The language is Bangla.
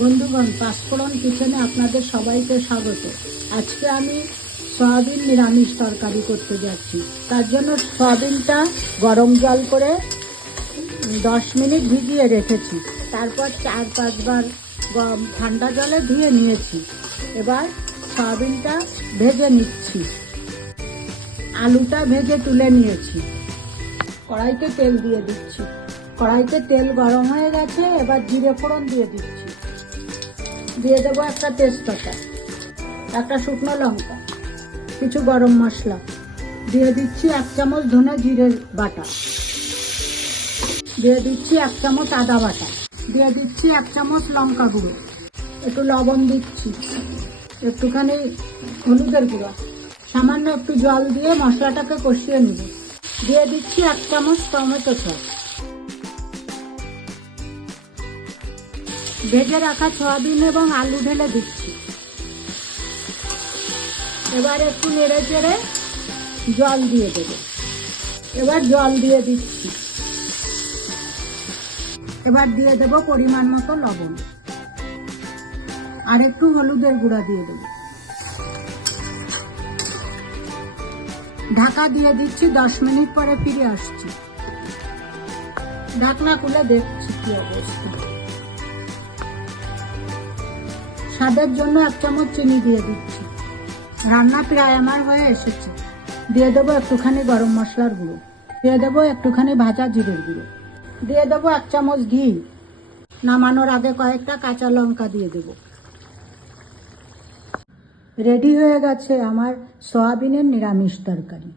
বন্ধুগণ, পাঁচফোড়ন কিচেনে আপনাদের সবাইকে স্বাগত। আজকে আমি সয়াবিন নিরামিষ তরকারি করতে যাচ্ছি। তার জন্য সয়াবিনটা গরম জল করে 10 মিনিট ভিজিয়ে রেখেছি। তারপর 4-5 বার ঠান্ডা জলে ধুয়ে নিয়েছি। এবার সয়াবিনটা ভেজে নিচ্ছি। আলুটা ভেজে তুলে নিয়েছি। কড়াইতে তেল দিয়ে দিচ্ছি। কড়াইতে তেল গরম হয়ে গেছে। এবার জিরে ফোড়ন দিয়ে দিচ্ছি। দিয়ে দেবো একটা তেজপাতা, একটা শুকনো লঙ্কা, কিছু গরম মশলা, দিয়ে দিচ্ছি 1 চামচ ধনে জিরের বাটা, দিয়ে দিচ্ছি 1 চামচ আদা বাটা, দিয়ে দিচ্ছি 1 চামচ লঙ্কা গুঁড়ো, একটু লবণ দিচ্ছি, একটুখানি হলুদের গুঁড়ো, সামান্য একটু জল দিয়ে মশলাটাকে কষিয়ে নেব। দিয়ে দিচ্ছি 1 চামচ টমেটো সস, ভেজে রাখা সয়াবিন এবং আলু ঢেলে দিচ্ছি। এবার একটু নেড়ে চেড়ে জল দিয়ে দেব। এবার জল দিয়ে দিচ্ছি। এবার দিয়ে দেব পরিমাণ মতো লবণ, আর একটু হলুদের গুঁড়া দিয়ে দেব। ঢাকা দিয়ে দিচ্ছি। 10 মিনিট পরে ফিরে আসছি। ঢাকনা খুলে দেখছি কি অবস্থা। স্বাদের জন্য 1 চামচ চিনি দিয়ে দিচ্ছি। রান্না প্রায় আমার হয়ে এসেছে। দিয়ে দেবো একটুখানি গরম মশলার গুঁড়ো, দিয়ে দেবো একটুখানি ভাজা জিরের গুঁড়ো, দিয়ে দেবো 1 চামচ ঘি। নামানোর আগে কয়েকটা কাঁচা লঙ্কা দিয়ে দেবো। রেডি হয়ে গেছে আমার সয়াবিনের নিরামিষ তরকারি।